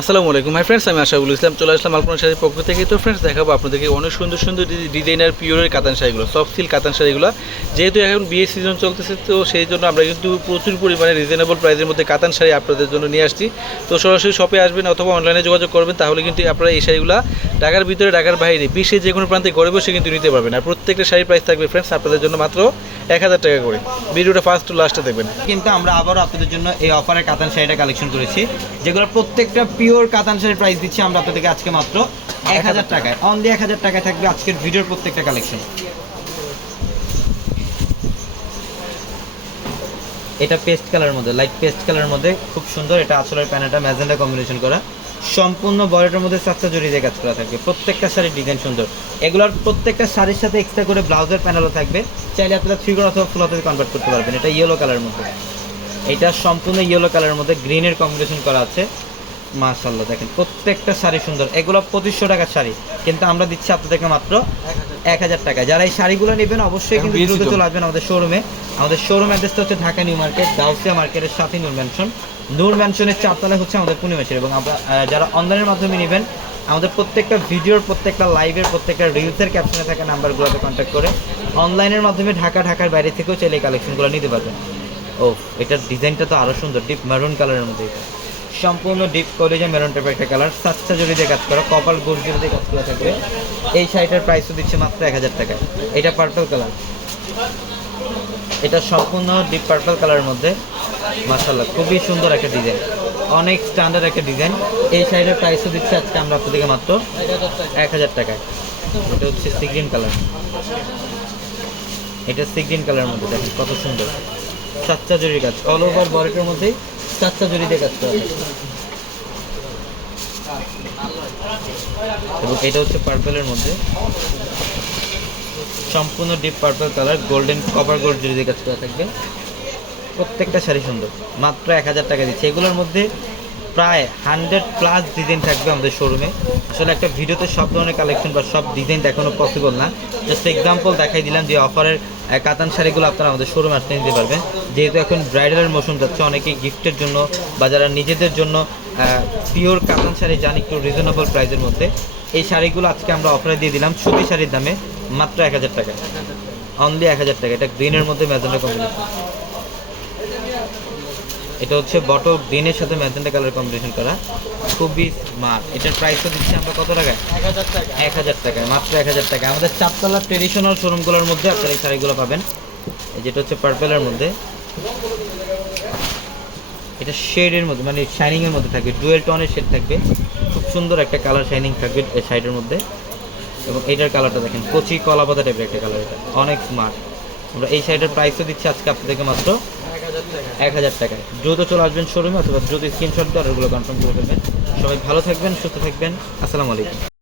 আসসালামু আলাইকুম hi friends আমি আশাবুল ইসলাম। চলে আসলাম আলপনা শাড়ির পক্ষ থেকে। তো ফ্রেন্ডস দেখাবো আপনাদেরকে অনেক সুন্দর সুন্দর ডিজাইনার পিওরের কাতান শাড়িগুলো সফট সিল্ক কাতান শাড়িগুলো। যেহেতু এখন বিয়ে সিজন চলতেছে, তো সেই জন্য আমরা কিন্তু প্রচুর পরিমাণে রিজনেবল প্রাইসের মধ্যে কাতান শাড়ি আপনাদের জন্য নিয়ে আসছি। তো সরাসরি শপে আসবেন অথবা অনলাইনে যোগাযোগ করবেন, তাহলে কিন্তু আপনারা এই শাড়িগুলো ঢাকার ভিতরে, ঢাকার বাইরে, বিশ্বের যে কোনো প্রান্তে ঘরে বসে কিন্তু নিতে পারবেন। আর প্রত্যেকটা শাড়ির প্রাইস থাকবে ফ্রেন্ডস আপনাদের জন্য মাত্র এক হাজার টাকা করে। ভিডিওটা ফার্স্ট টু লাস্টে দেখবেন। কিন্তু আমরা আবারও আপনাদের জন্য এই অফারের কাতান শাড়িটা কালেকশন করেছি, যেগুলো প্রত্যেকটা পিওর কাতান শাড়ির প্রাইস দিচ্ছি আমরা আপনাদেরকে আজকে মাত্র এক হাজার টাকায়। অনলি এক হাজার টাকায় থাকবে আজকের ভিডিওর প্রত্যেকটা কালেকশন এটা পেস্ট কালারের মধ্যে লাইট পেস্ট কালারের মধ্যে খুব সুন্দর। এটা আসলের প্যানেলটা ম্যাজেন্ডা কম্বিনেশন করা। সম্পূর্ণ বডিটার মধ্যে সাতটা জড়ি দিয়ে কাজ করা থাকবে। প্রত্যেকটা শাড়ির ডিজাইন সুন্দর। এগুলোর প্রত্যেকটা শাড়ির সাথে এক্সট্রা করে ব্লাউজের প্যানেলও থাকবে। চাইলে আপনারা থ্রি অথবা ফুল হাতে কনভার্ট করতে পারবেন। এটা ইয়েলো কালারের মধ্যে। এটা সম্পূর্ণ ইয়েলো কালারের মধ্যে গ্রিনের কম্বিনেশন করা আছে। মাশাল্লাহ দেখেন প্রত্যেকটা শাড়ি সুন্দর। এগুলো পঁচিশশো টাকার শাড়ি কিন্তু আমরা দিচ্ছি আপনাদেরকে মাত্র এক হাজার টাকা। যারা এই শাড়িগুলো নেবেন অবশ্যই কিন্তু দ্রুত চলে আসবেন আমাদের শোরুমে আমাদের শোরুম অ্যাড্রেসটা হচ্ছে ঢাকা নিউ মার্কেট গাউসিয়া মার্কেটের সাথে নূর ম্যানশন নূর ম্যানশনের চারতলায় হচ্ছে আমাদের পূর্ণিমাসের এবং আমরা যারা অনলাইনের মাধ্যমে নেবেন আমাদের প্রত্যেকটা ভিডিওর প্রত্যেকটা লাইভের প্রত্যেকটা রিলসের ক্যাপশনে থাকা নাম্বারগুলোতে কন্ট্যাক্ট করে অনলাইনের মাধ্যমে ঢাকা ঢাকার বাইরে থেকেও চাইলে এই কালেকশনগুলো নিতে পারবেন। ও এটার ডিজাইনটা তো আরও সুন্দর ডিপ মেরুন কালারের মধ্যে এটা। সম্পূর্ণ ডিপ কলেজে মেরুন টাইপের একটা কালার সাতটা জড়ি দিয়ে কাজ করা, কপাল গোল জড়ি দিয়ে কাজ করা থাকবে। এই শাড়িটার প্রাইসও দিচ্ছে মাত্র এক হাজার টাকা এটা পার্পল কালার এটা সম্পূর্ণ ডিপ পার্পল কালারের মধ্যে। মাশাল্লাহ খুবই সুন্দর একটা ডিজাইন অনেক স্ট্যান্ডার্ড একটা ডিজাইন এই শাড়িটার প্রাইসও দিচ্ছে আজকে আমরা আপনাদেরকে মাত্র এক হাজার টাকায়। এটা হচ্ছে সিগ্রিন কালার এটা সিগ্রিন কালারের মধ্যে দেখেন কত সুন্দর। সাতটা জরির কাজ। অল ওভার বডিটার মধ্যেই জুড়ি দিয়ে কাটতে হবে এবং এটা হচ্ছে পার্পেলের মধ্যে। সম্পূর্ণ deep purple colour golden cover gold জুড়ি দিয়ে কাজ করা থাকবে। প্রত্যেকটা শাড়ি সুন্দর। মাত্র এক হাজার টাকা দিচ্ছে। এগুলোর মধ্যে প্রায় হান্ড্রেড প্লাস ডিজাইন থাকবে আমাদের শোরুমে আসলে একটা ভিডিওতে সব ধরনের কালেকশন বা সব ডিজাইন দেখানো পসিবল না। জাস্ট এক্সাম্পল দেখাই দিলাম যে অফারের কাতান শাড়িগুলো আপনারা আমাদের শোরুমে আসতে নিতে পারবেন। যেহেতু এখন ব্রাইডালের মৌসুম যাচ্ছে অনেকেই গিফটের জন্য বা যারা নিজেদের জন্য পিওর কাতান শাড়ি জানি একটু রিজনেবল প্রাইসের মধ্যে, এই শাড়িগুলো আজকে আমরা অফারে দিয়ে দিলাম সুতি শাড়ির দামে মাত্র এক হাজার টাকা। অনলি এক হাজার টাকা। এটা গ্রিনের মধ্যে ম্যাজেন্ডা কম্বিনেশন এটা হচ্ছে বটল গ্রিনের সাথে ম্যাজেন্টা কালার কম্বিনেশন করা। খুবই স্মার্ট এটার প্রাইসও দিচ্ছি আমরা কত টাকায়? এক হাজার টাকায় মাত্র এক হাজার টাকা আমাদের চারতলা ট্রেডিশনাল শোরুমগুলোর মধ্যে আপনারা এই শাড়িগুলো পাবেন। এই যেটা হচ্ছে পার্পেলের মধ্যে। এটা শেডের মধ্যে মানে শাইনিং এর মধ্যে থাকবে। ডুয়েল টনের শেড থাকবে। খুব সুন্দর একটা কালার শাইনিং থাকবে এই শাড়িটার মধ্যে। এবং এটার কালারটা দেখেন কচি কলা পাতা টাইপের একটা কালার এটা। অনেক স্মার্ট আমরা এই শাড়িটার প্রাইসও দিচ্ছি আজকে আপনাদেরকে মাত্র এক হাজার টাকায়। দ্রুত চলে আসবেন শোরুমে অথবা দ্রুত স্ক্রিনশট দিয়ে ওগুলো কনফার্ম করে ফেলবেন। সবাই ভালো থাকবেন, সুস্থ থাকবেন। আসসালামু আলাইকুম।